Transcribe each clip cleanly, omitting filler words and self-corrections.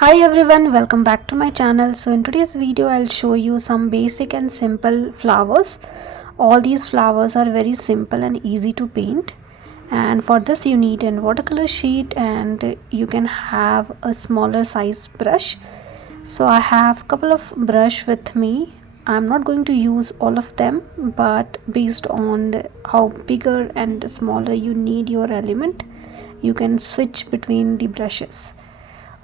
Hi everyone, welcome back to my channel. So in today's video I'll show you some basic and simple flowers. All these flowers are very simple and easy to paint, and for this you need a watercolor sheet and you can have a smaller size brush. So I have a couple of brush with me. I'm not going to use all of them, but based on how bigger and smaller you need your element, you can switch between the brushes.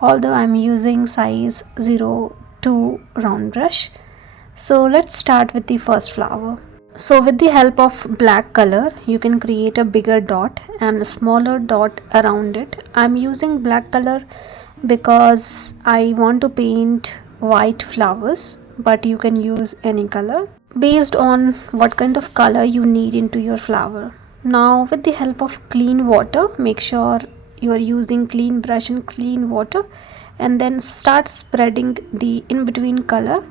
Although I'm using size 02 round brush. So let's start with the first flower. So with the help of black color you can create a bigger dot and a smaller dot around it. I'm using black color because I want to paint white flowers, but you can use any color based on what kind of color you need into your flower. Now with the help of clean water, make sure you are using clean brush and clean water, and then start spreading the in between color,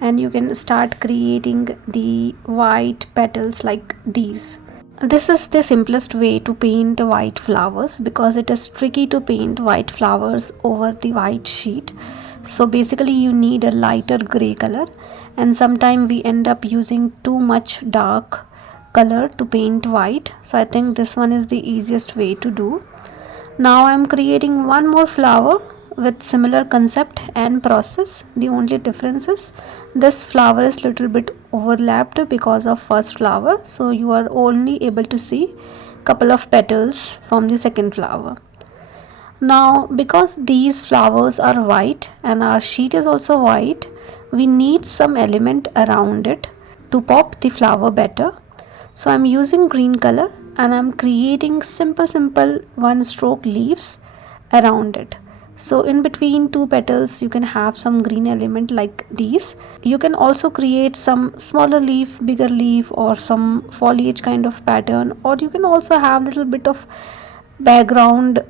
and you can start creating the white petals like these. This is the simplest way to paint white flowers because it is tricky to paint white flowers over the white sheet. So basically you need a lighter gray color, and sometimes we end up using too much dark color to paint white. So I think this one is the easiest way to do. Now I'm creating one more flower with similar concept and process. The only difference is this flower is little bit overlapped because of first flower, so you are only able to see couple of petals from the second flower. Now because these flowers are white and our sheet is also white, we need some element around it to pop the flower better. So I'm using green color and I'm creating simple one stroke leaves around it. So in between two petals you can have some green element like these. You can also create some smaller leaf, bigger leaf, or some foliage kind of pattern, or you can also have little bit of background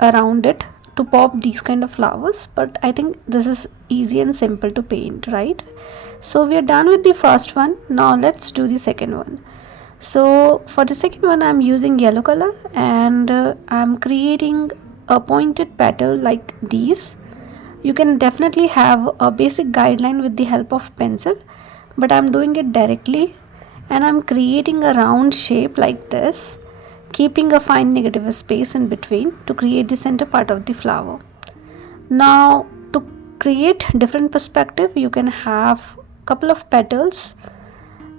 around it to pop these kind of flowers. But I think this is easy and simple to paint, right? So we are done with the first one. Now let's do the second one. So for the second one I'm using yellow color and I'm creating a pointed petal like these. You can definitely have a basic guideline with the help of pencil, but I'm doing it directly, and I'm creating a round shape like this, keeping a fine negative space in between to create the center part of the flower. Now to create different perspective, you can have couple of petals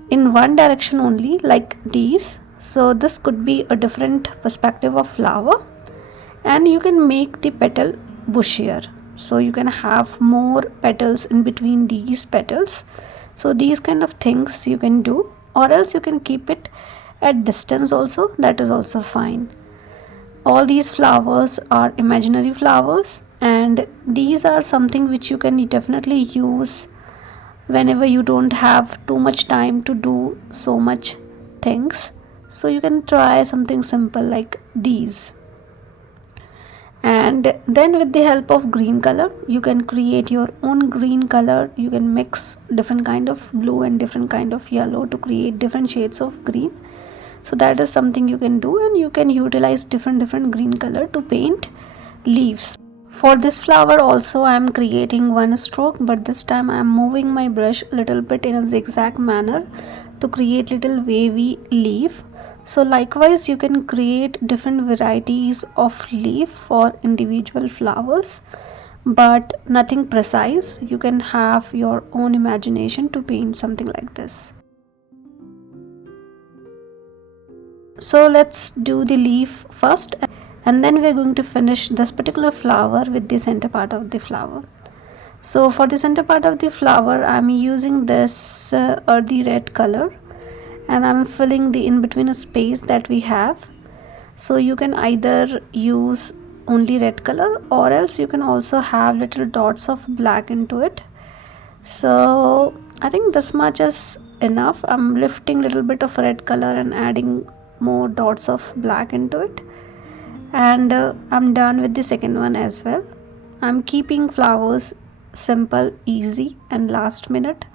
in one direction only like these. So this could be a different perspective of flower, and you can make the petal bushier, so you can have more petals in between these petals. So these kind of things you can do, or else you can keep it at distance also, that is also fine. All these flowers are imaginary flowers, and these are something which you can definitely use whenever you don't have too much time to do so much things. So you can try something simple like these, and then with the help of green color you can create your own green color. You can mix different kind of blue and different kind of yellow to create different shades of green. So that is something you can do, and you can utilize different green color to paint leaves. For this flower also I am creating one stroke, but this time I am moving my brush a little bit in a zigzag manner to create little wavy leaf. So likewise you can create different varieties of leaf for individual flowers, but nothing precise. You can have your own imagination to paint something like this. So let's do the leaf first, and then we're going to finish this particular flower with the center part of the flower. So for the center part of the flower I'm using this earthy red color, and I'm filling the in between space that we have. So you can either use only red color, or else you can also have little dots of black into it. So I think this much is enough. I'm lifting little bit of red color and adding more dots of black into it, and I'm done with the second one as well. I'm keeping flowers simple, easy, and last minute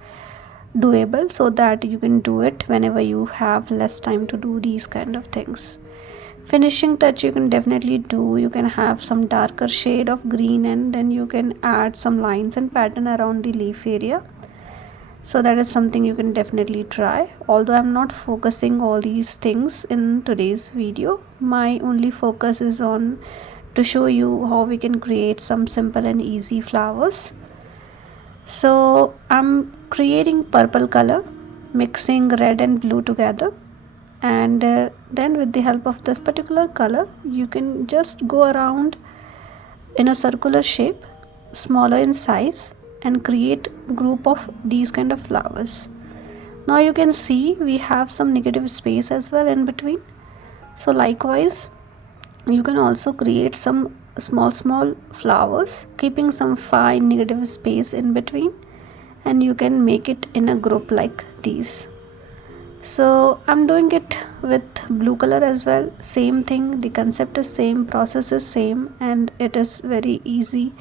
doable, so that you can do it whenever you have less time to do these kind of things. finishing touch you can definitely do. You can have some darker shade of green and then you can add some lines and pattern around the leaf area. So that is something you can definitely try. Although I'm not focusing all these things in today's video, my only focus is on to show you how we can create some simple and easy flowers. So I'm creating purple color, mixing red and blue together, and then with the help of this particular color you can just go around in a circular shape, smaller in size, and create group of these kind of flowers. Now you can see we have some negative space as well in between. So likewise you can also create some small flowers keeping some fine negative space in between, and you can make it in a group like these. So I'm doing it with blue color as well. Same thing, the concept is same, process is same, and it is very easy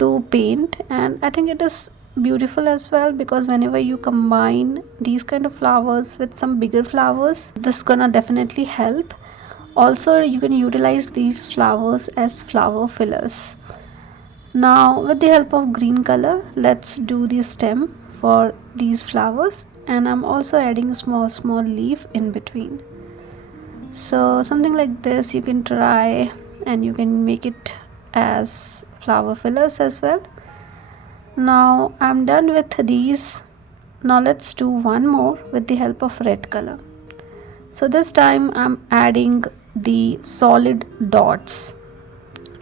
to paint. And I think it is beautiful as well, because whenever you combine these kind of flowers with some bigger flowers, this is gonna definitely help. Also you can utilize these flowers as flower fillers. Now with the help of green color, let's do the stem for these flowers, and I'm also adding small leaf in between. So something like this you can try, and you can make it as flower fillers as well. Now I'm done with these. Now let's do one more with the help of red color. So this time I'm adding the solid dots.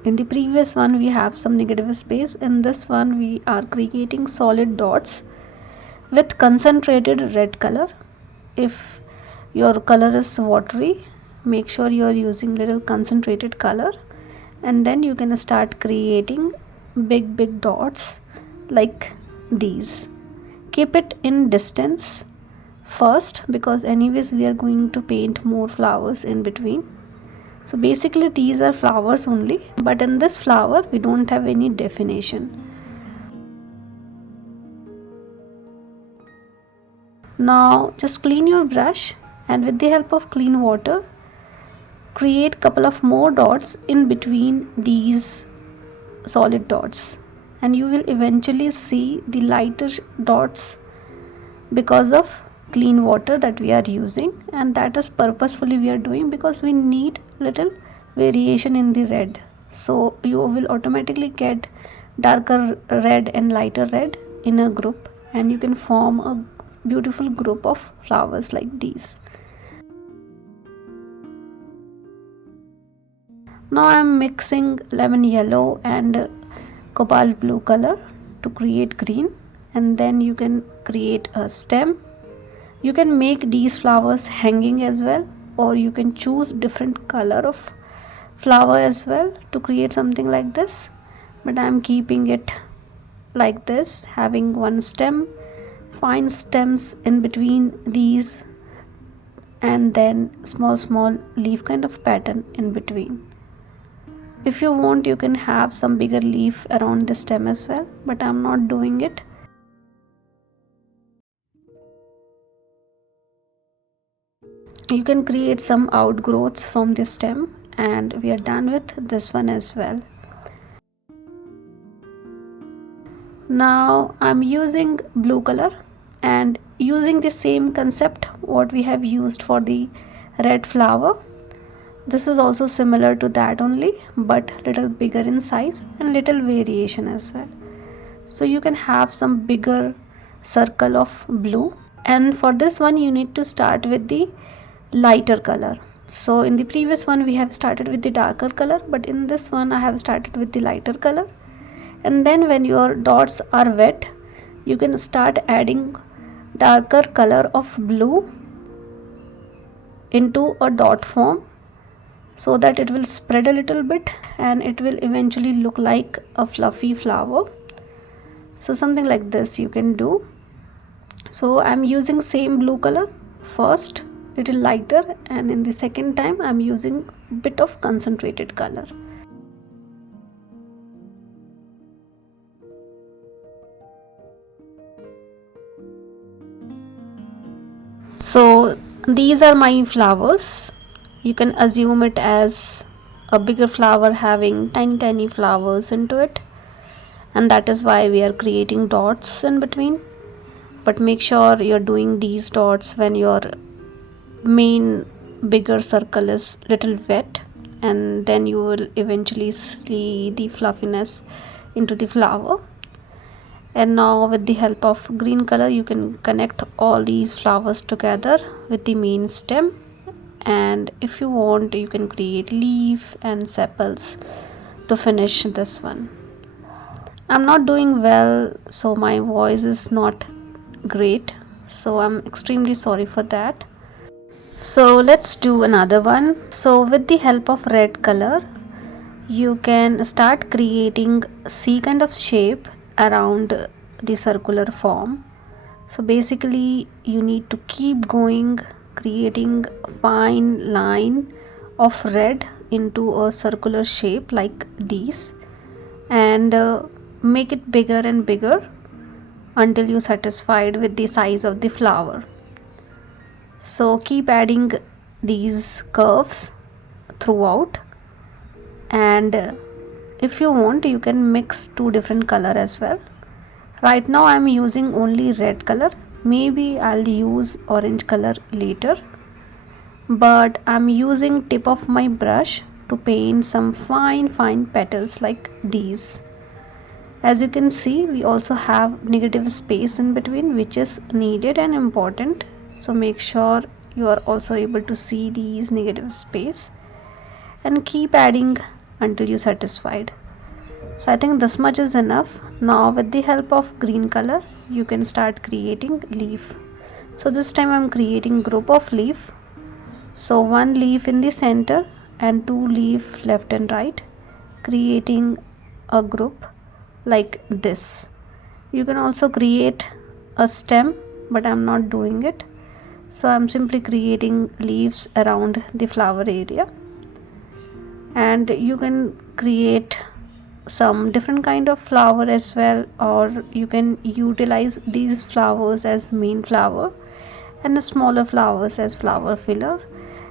In the previous one we have some negative space, in this one we are creating solid dots with concentrated red color. If your color is watery, make sure you are using little concentrated color, and then you can start creating big dots like these. Keep it in distance first, because anyways we are going to paint more flowers in between. So basically these are flowers only, but in this flower we don't have any definition. Now just clean your brush, and with the help of clean water create couple of more dots in between these solid dots, and you will eventually see the lighter dots because of clean water that we are using, and that is purposefully we are doing because we need little variation in the red. So you will automatically get darker red and lighter red in a group, and you can form a beautiful group of flowers like these. Now I am mixing lemon yellow and cobalt blue color to create green, and then you can create a stem. You can make these flowers hanging as well, or you can choose different color of flower as well to create something like this, but I am keeping it like this, having one stem, fine stems in between these, and then small leaf kind of pattern in between. If you want you can have some bigger leaf around the stem as well, but I'm not doing it. You can create some outgrowths from the stem, and we are done with this one as well. Now I'm using blue color and using the same concept what we have used for the red flower. This is also similar to that only, but little bigger in size and little variation as well. So you can have some bigger circle of blue, and for this one you need to start with the lighter color. So in the previous one we have started with the darker color, but in this one I have started with the lighter color. And then when your dots are wet, you can start adding darker color of blue into a dot form, so that it will spread a little bit and it will eventually look like a fluffy flower. So something like this you can do. So I'm using same blue color first, little lighter, and in the second time I'm using bit of concentrated color. So these are my flowers. You can assume it as a bigger flower having tiny flowers into it, and that is why we are creating dots in between. But make sure you're doing these dots when your main bigger circle is little wet, and then you will eventually see the fluffiness into the flower. And now with the help of green color you can connect all these flowers together with the main stem, and if you want you can create leaf and sepals to finish this one. I'm not doing well, so my voice is not great, so I'm extremely sorry for that. So let's do another one. So with the help of red color you can start creating C kind of shape around the circular form. So basically you need to keep going, creating a fine line of red into a circular shape like these, and make it bigger and bigger until you're satisfied with the size of the flower. So keep adding these curves throughout, and if you want you can mix two different color as well. Right now I'm using only red color, maybe I'll use orange color later, but I'm using tip of my brush to paint some fine petals like these. As you can see we also have negative space in between which is needed and important, so make sure you are also able to see these negative space and keep adding until you're satisfied. So I think this much is enough. Now with the help of green color you can start creating leaf. So this time I'm creating group of leaf. So one leaf in the center and two leaf left and right, creating a group like this. You can also create a stem, but I'm not doing it, so I'm simply creating leaves around the flower area. And you can create some different kind of flower as well, or you can utilize these flowers as main flower and the smaller flowers as flower filler,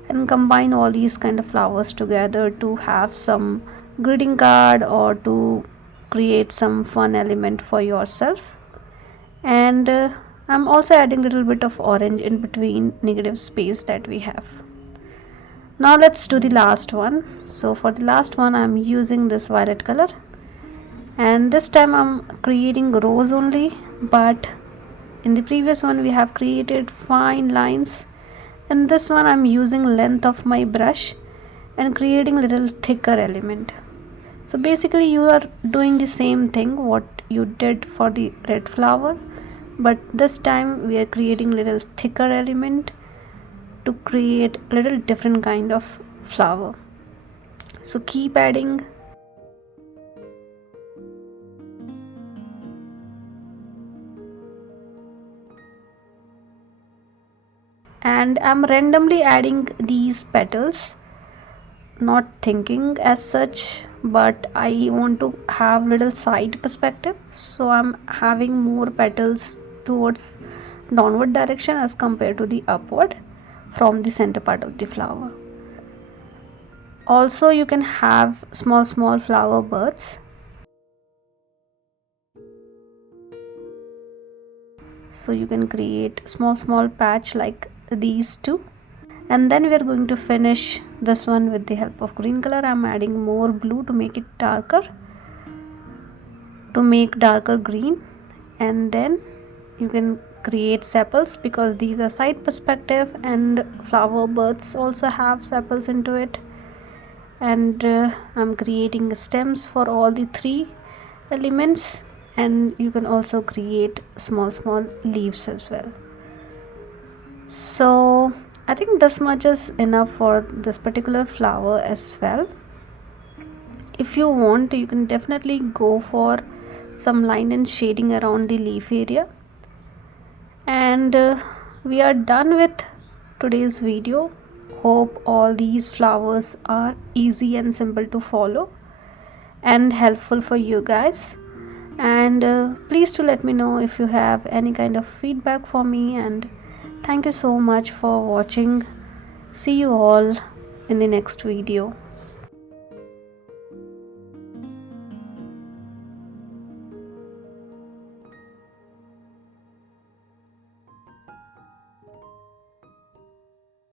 and combine all these kind of flowers together to have some greeting card or to create some fun element for yourself. And I'm also adding a little bit of orange in between negative space that we have. Now let's do the last one. So for the last one I'm using this violet color, and this time I'm creating rose only, but in the previous one we have created fine lines. In this one I'm using length of my brush and creating little thicker element. So basically you are doing the same thing what you did for the red flower, but this time we are creating little thicker element to create little different kind of flower. So keep adding. And I'm randomly adding these petals, not thinking as such, but I want to have little side perspective, so I'm having more petals towards downward direction as compared to the upward from the center part of the flower. Also you can have small flower buds, so you can create small patch like these two. And then we are going to finish this one with the help of green color. I'm adding more blue to make it darker, to make darker green, and then you can create sepals because these are side perspective and flower buds also have sepals into it. And I'm creating stems for all the three elements, and you can also create small leaves as well. So I think this much is enough for this particular flower as well. If you want you can definitely go for some line and shading around the leaf area. And we are done with today's video. Hope all these flowers are easy and simple to follow and helpful for you guys. And please to let me know if you have any kind of feedback for me, and thank you so much for watching. See you all. in the next video.